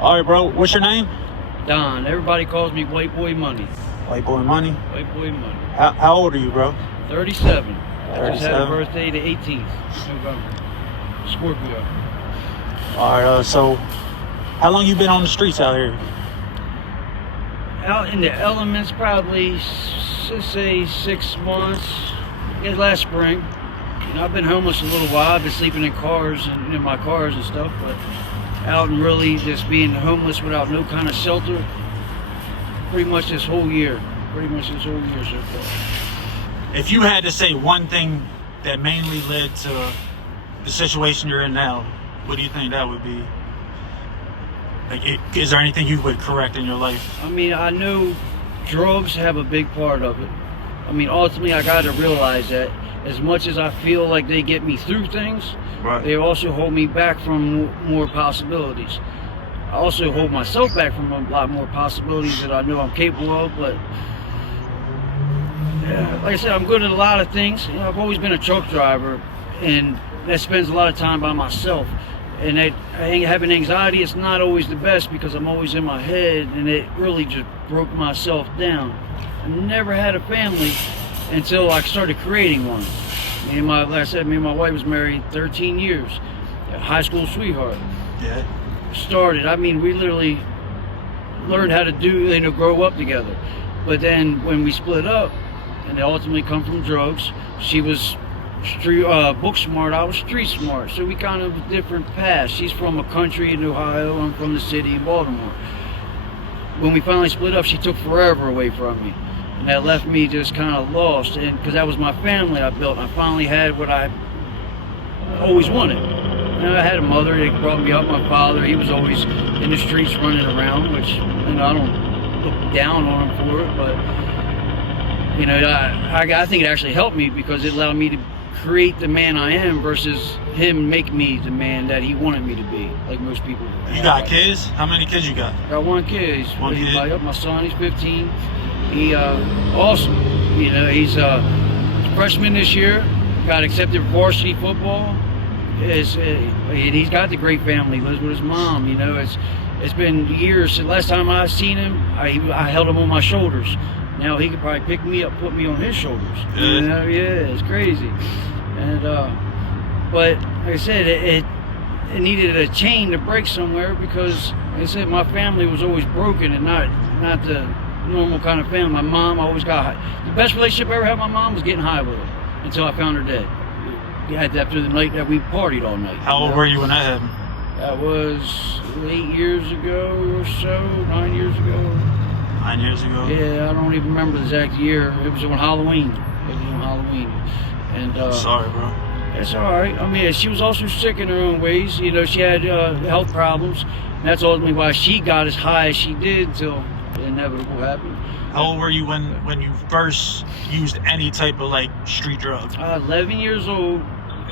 All right, bro. What's your name? Don. Everybody calls me White Boy Money. White Boy Money? White Boy Money. How old are you, bro? 37. I just had a 37? birthday the 18th November. Scorpio. All right, so how long you been on the streets out here? Out in the elements, probably, let's say 6 months. Yeah, last spring. You know, I've been homeless a little while. I've been sleeping in cars and in my cars and stuff, but out and really just being homeless without no kind of shelter pretty much this whole year. So far. If you had to say one thing that mainly led to the situation you're in now, what do you think that would be? Like, is there anything you would correct in your life? I mean, I know drugs have a big part of it. I mean, ultimately, I got to realize that as much as I feel like they get me through things, right, they also hold me back from more possibilities. I also hold myself back from a lot more possibilities that I know I'm capable of, but yeah, like I said, I'm good at a lot of things. You know, I've always been a truck driver, and that spends a lot of time by myself. And having anxiety is not always the best because I'm always in my head, and it really just broke myself down. I never had a family until I started creating one. Like I said, me and my wife was married 13 years, a high school sweetheart. Yeah. I mean, we literally learned how to grow up together. But then when we split up, and it ultimately come from drugs, she was book smart, I was street smart, so we kind of different paths. She's from a country in Ohio, I'm from the city in Baltimore. When we finally split up, she took forever away from me, and that left me just kind of lost. And because that was my family I built, I finally had what I always wanted. You know, I had a mother that brought me up. My father, he was always in the streets running around, which, you know, I don't look down on him for it, but you know, I think it actually helped me because it allowed me to create the man I am versus him make me the man that he wanted me to be, like most people. You got kids? How many kids you got? I got one kid. One kid? My son, he's 15. He awesome. You know, he's a freshman this year. Got accepted for varsity football. And he's got the great family. He lives with his mom. You know, it's been years since last time I seen him. I held him on my shoulders. Now he could probably pick me up, put me on his shoulders. Yeah. You know, yeah, it's crazy. And but like I said, it needed a chain to break somewhere because, like I said, my family was always broken and not the normal kind of family. My mom always got high. The best relationship I ever had with my mom was getting high with her until I found her dead. Yeah, after the night that we partied all night. How old were you when that happened? That was 8 years ago or so, 9 years ago. 9 years ago? Yeah, I don't even remember the exact year. It was on Halloween. And sorry, bro. It's all right. I mean, she was also sick in her own ways. You know, she had health problems. And that's ultimately why she got as high as she did until the inevitable happened. How old were you when you first used any type of like street drug? 11 years old,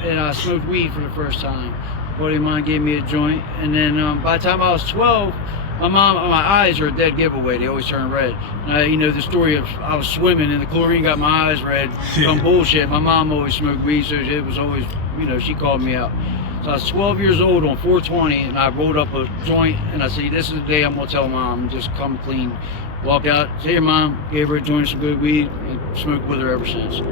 and I smoked weed for the first time. A buddy of mine gave me a joint, and then by the time I was 12, my eyes are a dead giveaway. They always turn red. And you know the story of I was swimming and the chlorine got my eyes red. Some bullshit. My mom always smoked weed, so it was always, you know, she called me out. So I was 12 years old on 420, and I rolled up a joint, and I said, "This is the day I'm gonna tell mom, just come clean." Walked out, said, "Here, mom," gave her a joint, some good weed, and smoked with her ever since.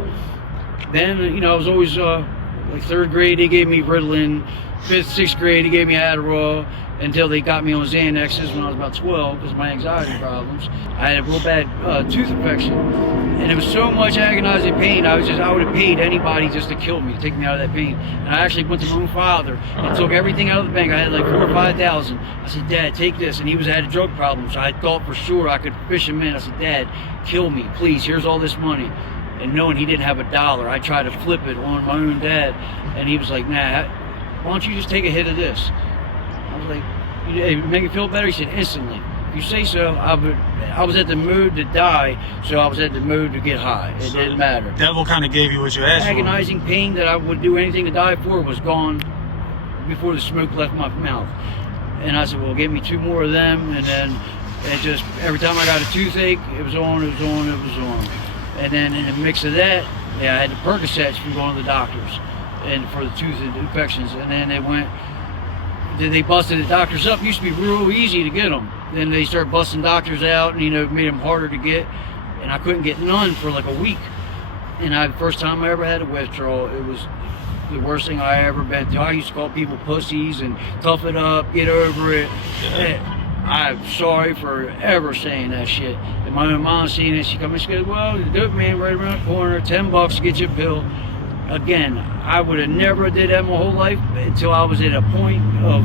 Then, you know, I was always like 3rd grade, they gave me Ritalin. 5th, 6th grade, he gave me Adderall until they got me on Xanaxes when I was about 12 because of my anxiety problems. I had a real bad tooth infection, and it was so much agonizing pain. I would have paid anybody just to kill me, to take me out of that pain. And I actually went to my own father and took everything out of the bank. I had like $4,000 or $5,000. I said, "Dad, take this." And he had a drug problem, so I thought for sure I could fish him in. I said, "Dad, kill me, please. Here's all this money." And knowing he didn't have a dollar, I tried to flip it on my own dad, and he was like, "Nah, why don't you just take a hit of this?" I was like, "It make you feel better?" He said, "Instantly. If you say so." I was at the mood to die, so I was at the mood to get high. It didn't matter. Devil kind of gave you what you asked for. Agonizing pain that I would do anything to die for was gone before the smoke left my mouth. And I said, "Well, give me 2 more of them," and then it just, every time I got a toothache, it was on. And then in the mix of that, yeah, I had the Percocets from going to the doctors and for the tooth infections, and then it went, they busted the doctors up. It used to be real easy to get them. Then they started busting doctors out, and made them harder to get. And I couldn't get none for like a week. And the first time I ever had a withdrawal, it was the worst thing I ever been through. I used to call people pussies and tough it up, get over it. I'm sorry for ever saying that shit. And my own mom seen it, she comes and she goes, well, the dope man right around the corner, $10 to get you a pill. Again, I would have never did that my whole life until I was at a point of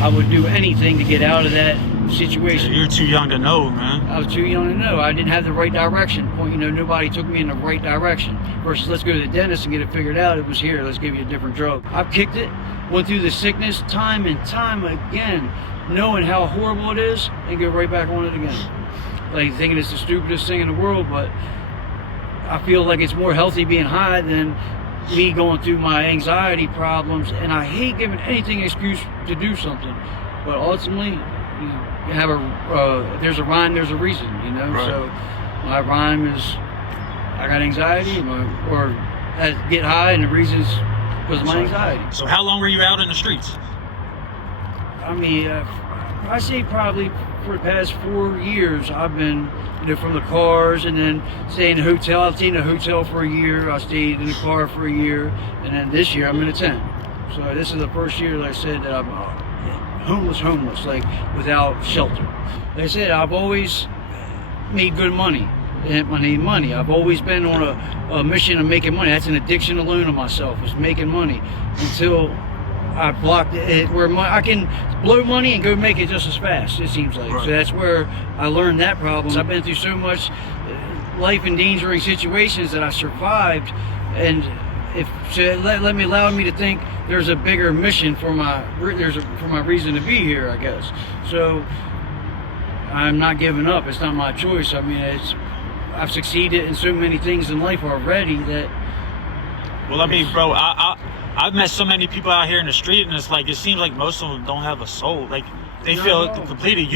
I would do anything to get out of that situation. You're too young to know, man. I was too young to know. I didn't have the right direction. Nobody took me in the right direction. Versus let's go to the dentist and get it figured out. It was here. Let's give you a different drug. I've kicked it, went through the sickness time and time again, knowing how horrible it is, and go right back on it again. Like thinking it's the stupidest thing in the world, but I feel like it's more healthy being high than me going through my anxiety problems. And I hate giving anything an excuse to do something, but ultimately you have if there's a rhyme, there's a reason, Right. So my rhyme is I got anxiety, or I get high, and the reason is because of my anxiety. So how long were you out in the streets? I mean, I say probably for the past 4 years I've been, from the cars, and then staying in a hotel. I've stayed in a hotel for a year. I stayed in the car for a year, and then this year I'm in a tent. So this is the first year, like I said, that I'm homeless, like without shelter. Like I said, I've always made good money. And I need money. I've always been on a mission of making money. That's an addiction alone of myself, is making money, until I blocked it where I can blow money and go make it just as fast, it seems like. Right. So that's where I learned that problem. I've been through so much life-endangering situations that I survived, and allowed me to think there's a bigger mission for my reason to be here, I guess. So I'm not giving up. It's not my choice. I mean, I've succeeded in so many things in life already that. Well, I mean, bro, I've met so many people out here in the street, and it's like, it seems like most of them don't have a soul. Like, they feel completed. I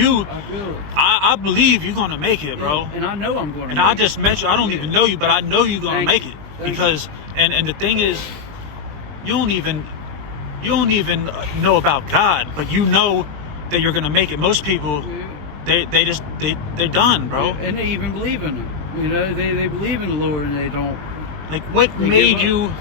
feel it. I believe you're gonna make it, bro. And I know I'm gonna make it. And I just met you. I don't even know you, but I know you're gonna make it. Because, and the thing is, you don't even know about God, but you know that you're gonna make it. Most people, they're done, bro. And they even believe in Him. They believe in the Lord, and they don't. Like, what made you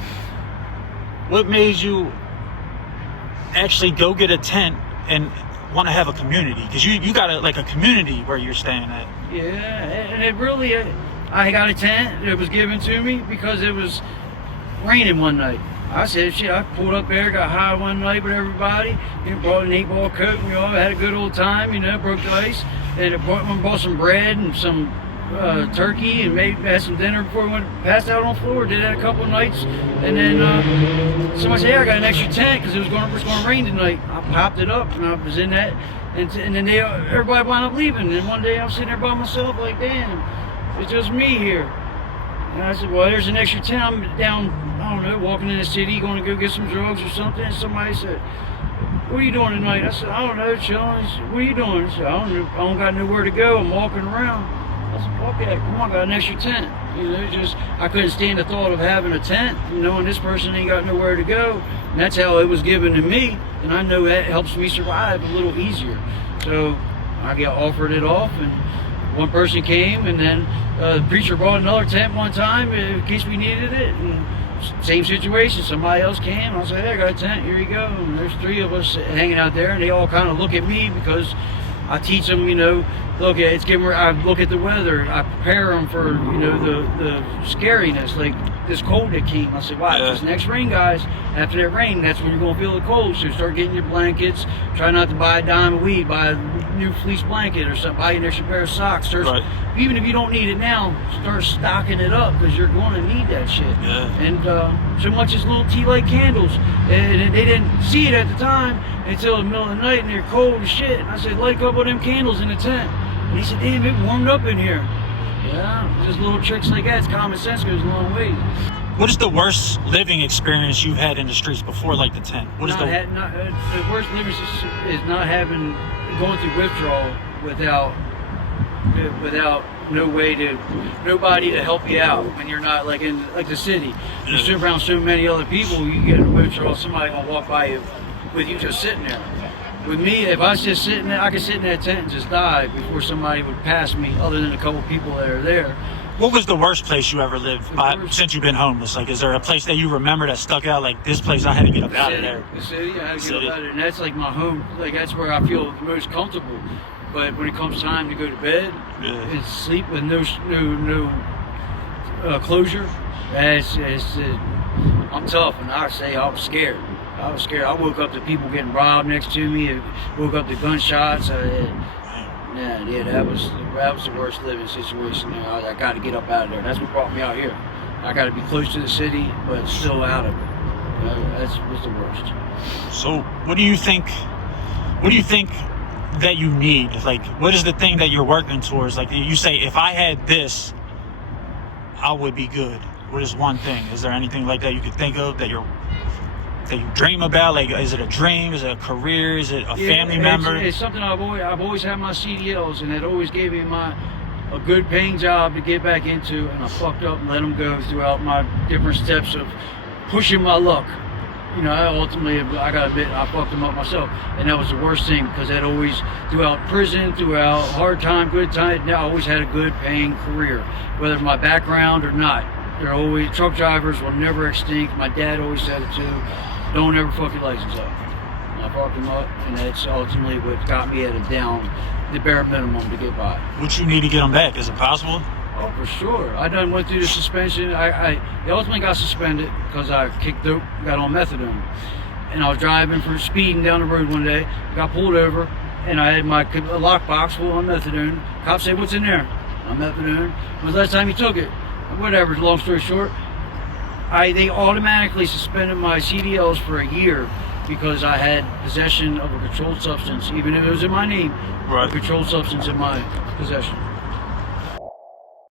actually go get a tent and want to have a community? Because you got a community where you're staying at. Yeah, and it really, I got a tent that was given to me because it was raining one night. I said, shit, I pulled up there, got high one night with everybody, brought an 8-ball Coke, and we all had a good old time, broke the ice, and bought some bread and some turkey, and had some dinner before we passed out on the floor. Did that a couple of nights, and then somebody said, hey, I got an extra tent because it was going to rain tonight. I popped it up, and I was in that, and then everybody wound up leaving. And one day I was sitting there by myself, like, damn, it's just me here. And I said, well, there's an extra tent. I'm down, I don't know, walking in the city, going to go get some drugs or something. And somebody said, what are you doing tonight? I said, I don't know, chilling. He said, what are you doing? I said, I don't got nowhere to go. I'm walking around. I said, fuck that, come on, I got an extra tent. I couldn't stand the thought of having a tent, knowing this person ain't got nowhere to go. And that's how it was given to me. And I know that helps me survive a little easier. So I got offered it off, and one person came, and then the preacher brought another tent one time in case we needed it. And same situation, somebody else came, I said, hey, I got a tent, here you go. And there's 3 of us hanging out there, and they all kind of look at me because I teach them, look, I look at the weather, I prepare them for, the scariness, like this cold that came. I said, wow, this next rain, guys, after that rain, that's when you're going to feel the cold. So start getting your blankets, try not to buy a dime of weed, buy a new fleece blanket or something, buy an extra pair of socks. Even if you don't need it now, start stocking it up because you're going to need that shit. Yeah. And so much as little tea light candles, and they didn't see it at the time until the middle of the night, and they're cold as shit. And I said, light a couple of them candles in the tent. And he said, damn, it warmed up in here. Yeah, just little tricks like that. It's common sense, goes a long way. What is the worst living experience you've had in the streets before, like the tent? The worst living is not going through withdrawal without nobody to help you out when you're not like in the city. You're sitting around so many other people, you get in a withdrawal, somebody gonna walk by you with you just sitting there. with me, if I was just sitting there, I could sit in that tent and just die before somebody would pass me, other than a couple people that are there. What was the worst place you ever lived since you've been homeless? Like, is there a place that you remember that stuck out? Like, this place, I had to get up out of there. The city, I had to get up out of there. And that's like my home. Like, that's where I feel most comfortable. But when it comes time to go to bed and sleep with no closure, I'm tough. And I say I was scared. I was scared. I woke up to people getting robbed next to me. I woke up to gunshots. That was the worst living situation. I got to get up out of there. That's what brought me out here. I got to be close to the city, but still out of it. That was the worst. So, what do you think? What do you think that you need? Like, what is the thing that you're working towards? Like, you say, if I had this, I would be good. What is one thing? Is there anything like that you could think of that you dream about? Like, is it a dream? Is it a career? Is it a family member? It's something I've always had my CDLs, and it always gave me a good paying job to get back into, and I fucked up and let them go throughout my different steps of pushing my luck. You know, I fucked them up myself, and that was the worst thing, because that always, throughout prison, throughout hard time, good time, I always had a good paying career, whether my background or not. They're always, truck drivers will never extinct. My dad always said it too. Don't ever fuck your license up. And I fucked them up, and that's ultimately what got me at the bare minimum to get by. What you need to get them back? Is it possible? Oh, for sure. I done went through the suspension. I ultimately got suspended because I kicked dope, got on methadone. And I was driving for speeding down the road one day, got pulled over, and I had my lockbox full of methadone. Cop said, "What's in there?" I'm methadone. When was the last time you took it? Whatever, long story short, they automatically suspended my CDLs for a year because I had possession of a controlled substance, even if it was in my name, a controlled substance in my possession.